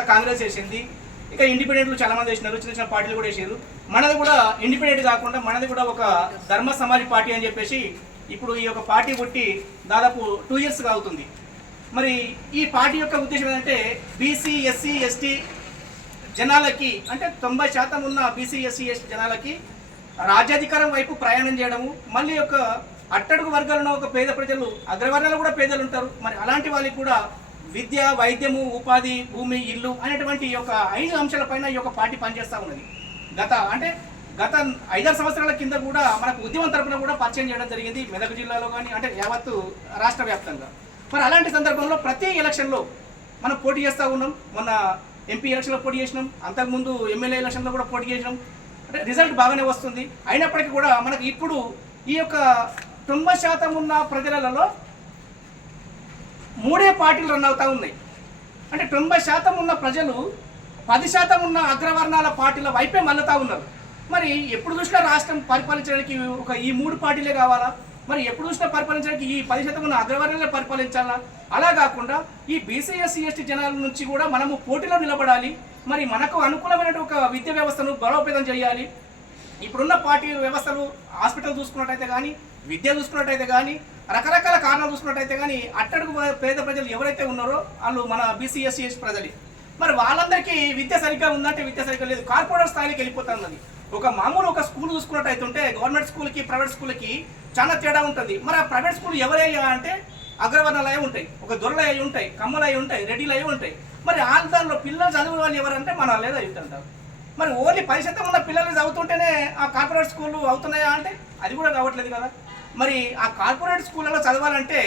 కాంగ్రెస్ వేసింది. ఇక ఇండిపెండెంట్లు చాలా మంది వేసినారు చిన్న చిన్న పార్టీలు కూడా వేసారు మనది కూడా ఇండిపెండెంట్ కాకుండా మనది కూడా ఒక ధర్మ సమాజ్ పార్టీ అని చెప్పేసి ఇప్పుడు ఈ యొక్క పార్టీ పుట్టి దాదాపు టూ ఇయర్స్ అవుతుంది. మరి ఈ పార్టీ యొక్క ఉద్దేశం ఏంటంటే బీసీ ఎస్సీ ఎస్టీ జనాలకి అంటే తొంభై శాతం ఉన్న బీసీ ఎస్సీ ఎస్టీ జనాలకి రాజ్యాధికారం వైపు ప్రయాణం చేయడము మళ్ళీ ఒక అట్టడుగు వర్గాలను ఒక పేద ప్రజలు అగ్రవర్ణాలు కూడా పేదలు ఉంటారు. మరి అలాంటి వాళ్ళకి కూడా విద్య వైద్యము ఉపాధి భూమి ఇల్లు అనేటువంటి యొక్క ఐదు అంశాలపైన ఈ యొక్క పార్టీ పనిచేస్తూ ఉన్నది. గత అంటే గత ఐదారు సంవత్సరాల కింద కూడా మనకు ఉద్యమం తరపున కూడా పరిచయం చేయడం జరిగింది. మెదక్ జిల్లాలో కానీ అంటే యావత్తు రాష్ట్ర వ్యాప్తంగా. మరి అలాంటి సందర్భంలో ప్రతి ఎలక్షన్లో మనం పోటీ చేస్తూ ఉన్నాం. మొన్న ఎంపీ ఎలక్షన్లో పోటీ చేసినాం. అంతకుముందు ఎమ్మెల్యే ఎలక్షన్లో కూడా పోటీ చేసినాం. అంటే రిజల్ట్ బాగానే వస్తుంది. అయినప్పటికీ కూడా మనకి ఇప్పుడు ఈ యొక్క తొంభై శాతం ఉన్న ప్రజలలో మూడే పార్టీలు రన్ అవుతూ ఉన్నాయి. అంటే తొంభై శాతం ఉన్న ప్రజలు పది శాతం ఉన్న అగ్రవర్ణాల పార్టీల వైపే మళ్ళుతా ఉన్నారు. మరి ఎప్పుడు చూసినా రాష్ట్రం పరిపాలించడానికి ఒక ఈ మూడు పార్టీలే కావాలా? మరి ఎప్పుడు చూసినా పరిపాలించడానికి ఈ పది శాతం ఉన్న అగ్రవర్ణాలే పరిపాలించాలా? అలా కాకుండా ఈ బీసీఎస్ ఎస్సీ ఎస్టీ జనాల నుంచి కూడా మనము పోటీలో నిలబడాలి. మరి మనకు అనుకూలమైన ఒక విద్యా వ్యవస్థను బలోపేతం చేయాలి. ఇప్పుడున్న పార్టీ వ్యవస్థలు హాస్పిటల్ చూసుకున్నట్టయితే కానీ విద్య చూసుకున్నట్టయితే కానీ రకరకాల కారణాలు చూసుకున్నట్టయితే కానీ అట్టడుగు పేద ప్రజలు ఎవరైతే ఉన్నారో వాళ్ళు మన బీసీ ఎస్సీ ప్రజలు. మరి వాళ్ళందరికీ విద్య సరిగ్గా ఉందంటే విద్య సరిగ్గా లేదు. కార్పొరేట్ స్థాయికి వెళ్ళిపోతున్నది ఒక మామూలు ఒక స్కూల్ చూసుకున్నట్టయితే ఉంటే గవర్నమెంట్ స్కూల్కి ప్రైవేట్ స్కూల్కి చాలా తేడా ఉంటుంది. మరి ఆ ప్రైవేట్ స్కూల్ ఎవరయ్యా అంటే అగ్రవర్ణాలు అయి ఉంటాయి. ఒక దొరలు అయి ఉంటాయి కమ్మలు అయి ఉంటాయి రెడ్డిలు అయి ఉంటాయి. మరి ఆ దానిలో పిల్లలు చదివే వాళ్ళు ఎవరంటే మన లేదా అవుతుంటారు మరి ఓన్లీ పది శాతం ఉన్న పిల్లలు చదువుతుంటేనే ఆ కార్పొరేట్ స్కూళ్ళు అవుతున్నాయా అంటే అది కూడా కావట్లేదు కదా. మరి ఆ కార్పొరేట్ స్కూళ్ళలో చదవాలంటే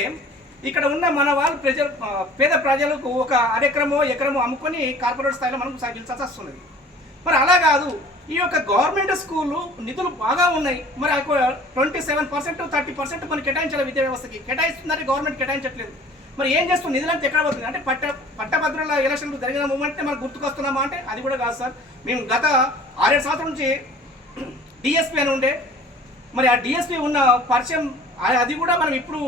ఇక్కడ ఉన్న మన వాళ్ళు ప్రజలు పేద ప్రజలకు ఒక అరెకరమో ఎకరమో అమ్ముకొని కార్పొరేట్ స్థాయిలో మనం సాగించాల్సి వస్తున్నది మరి అలా కాదు ఈ యొక్క గవర్నమెంట్ స్కూళ్ళు నిధులు బాగా ఉన్నాయి. మరి twenty seven percent thirty percent మనం కేటాయించాలి విద్యా వ్యవస్థకి. కేటాయిస్తుందంటే గవర్నమెంట్ కేటాయించట్లేదు. మరి ఏం చేస్తుంది? నిధులంతా ఎక్కడ పోతుంది అంటే పట్ట పట్టభద్రుల ఎలక్షన్లు జరిగిన మూమెంట్నే మనకు గుర్తుకొస్తున్నామా అంటే అది కూడా కాదు సార్. మేము గత ఆరేడు సంవత్సరం నుంచి డిఎస్పీ అని ఉండే మరి ఆ డిఎస్పీ ఉన్న పరిచయం అది కూడా మనం ఇప్పుడు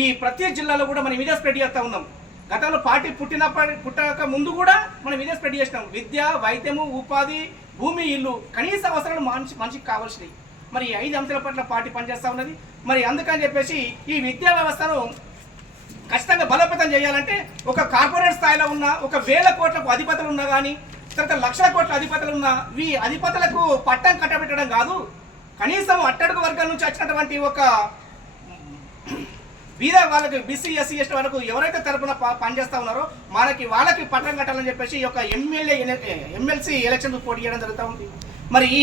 ఈ ప్రతి జిల్లాలో కూడా మనం ఇదే స్ప్రెడ్ చేస్తూ ఉన్నాం. గతంలో పార్టీ పుట్టినప్పటి పుట్టక ముందు కూడా మనం ఇదే స్ప్రెడ్ చేసినాం. విద్య వైద్యము ఉపాధి భూమి ఇల్లు కనీస అవసరాలు మనిషి మనిషికి కావాల్సినవి. మరి ఐదు అంశాల పట్ల పార్టీ పనిచేస్తూ ఉన్నది. మరి అందుకని చెప్పేసి ఈ విద్యా వ్యవస్థను ఖచ్చితంగా బలోపేతం చేయాలంటే ఒక కార్పొరేట్ స్థాయిలో ఉన్న ఒక వేల కోట్లకు అధిపతులు ఉన్నా కానీ తర్వాత లక్షల కోట్ల అధిపతులు ఉన్న ఈ అధిపతులకు పట్టం కట్టబెట్టడం కాదు. కనీసం అట్టడుగు వర్గాల నుంచి వచ్చినటువంటి ఒక బీద వాళ్ళకి బీసీ ఎస్సీ ఎస్టీ వాళ్ళకు ఎవరైతే తరపున పనిచేస్తా ఉన్నారో మనకి వాళ్ళకి పట్టం కట్టాలని చెప్పేసి ఈ యొక్క ఎమ్మెల్యే ఎమ్మెల్సీ ఎలక్షన్ పోటీ చేయడం జరుగుతూ ఉంది. మరి ఈ